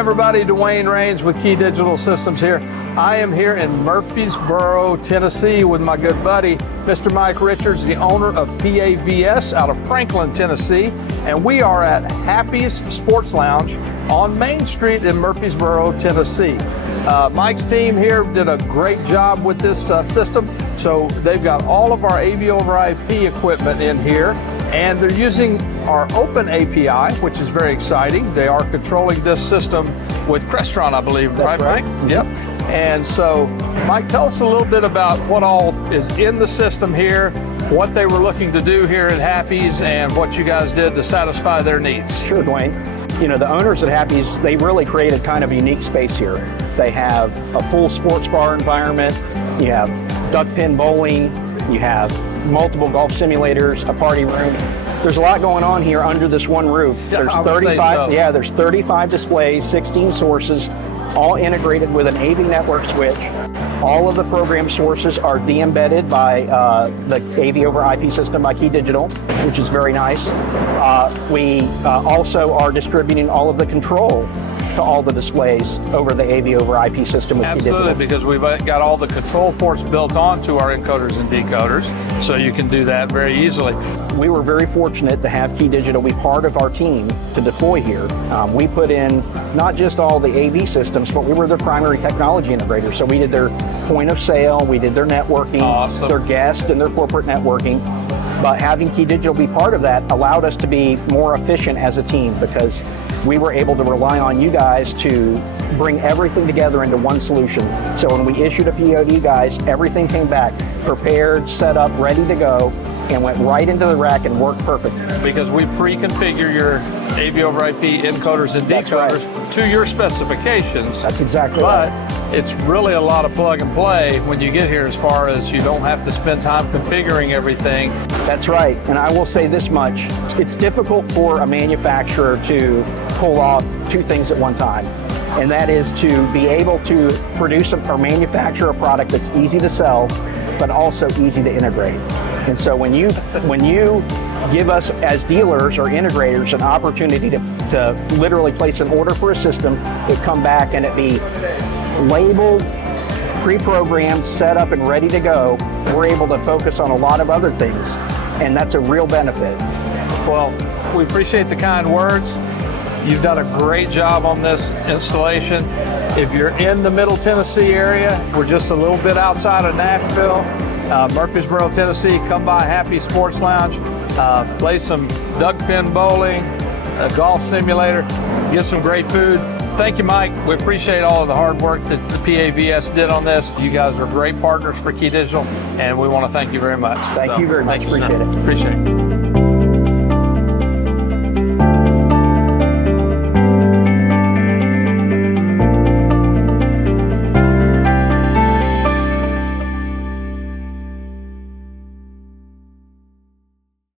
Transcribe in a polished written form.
everybody, Dwayne Reigns with KeyDigital Systems here. I am here in Murfreesboro, Tennessee with my good buddy, Mr. Mike Richards, the owner of Pavs out of Franklin, Tennessee. And we are at Happy's Sports Lounge on Main Street in Murfreesboro, Tennessee. Mike's team here did a great job with this system. So they've got all of our AV over IP equipment in here, and they're using our open API, which is very exciting. They are controlling this system with Creston, I believe, right, Mike? Yep. And so, Mike, tell us a little bit about what all is in the system here, what they were looking to do here at Happy's, and what you guys did to satisfy their needs. Sure, Dwayne. You know, the owners at Happy's, they really created kind of a unique space here. They have a full sports bar environment, you have duck pin bowling, you have multiple golf simulators, a party room. There's a lot going on here under this one roof. Yeah, there's 35, there's 35 displays, 16 sources, all integrated with an AV network switch. All of the program sources are de-embedded by the AV over IP system by KeyDigital, which is very nice. We also are distributing all of the control to all the displays over the AV over IP system with Absolutely, KeyDigital. because we've got all the control ports built onto our encoders and decoders, so you can do that very easily. We were very fortunate to have KeyDigital be part of our team to deploy here. We put in not just all the AV systems, but we were their primary technology integrator. So we did their point of sale, we did their networking, Awesome. their guest and their corporate networking. But having KeyDigital be part of that allowed us to be more efficient as a team, because we were able to rely on you guys to bring everything together into one solution. So when we issued a PO to you guys, everything came back prepared, set up, ready to go, and went right into the rack and worked perfect. Because we pre-configure your AV over IP encoders and decoders to your specifications. That's exactly But right. it's really a lot of plug and play when you get here, as far as you don't have to spend time configuring everything. That's right, and I will say this much. It's difficult for a manufacturer to pull off two things at one time. And that is to be able to produce or manufacture a product that's easy to sell, but also easy to integrate. And so when you give us as dealers or integrators an opportunity to literally place an order for a system, it come back and it be labeled, pre-programmed, set up and ready to go, we're able to focus on a lot of other things. And that's a real benefit. Well, we appreciate the kind words. You've done a great job on this installation. If you're in the Middle Tennessee area, we're just a little bit outside of Nashville, Murfreesboro, Tennessee, come by Happy Sports Lounge, play some duck pin bowling, a golf simulator, get some great food. Thank you, Mike. We appreciate all of the hard work that the PAVS did on this. You guys are great partners for KeyDigital, and we want to thank you very much. Thank you very much. Appreciate it. Appreciate it.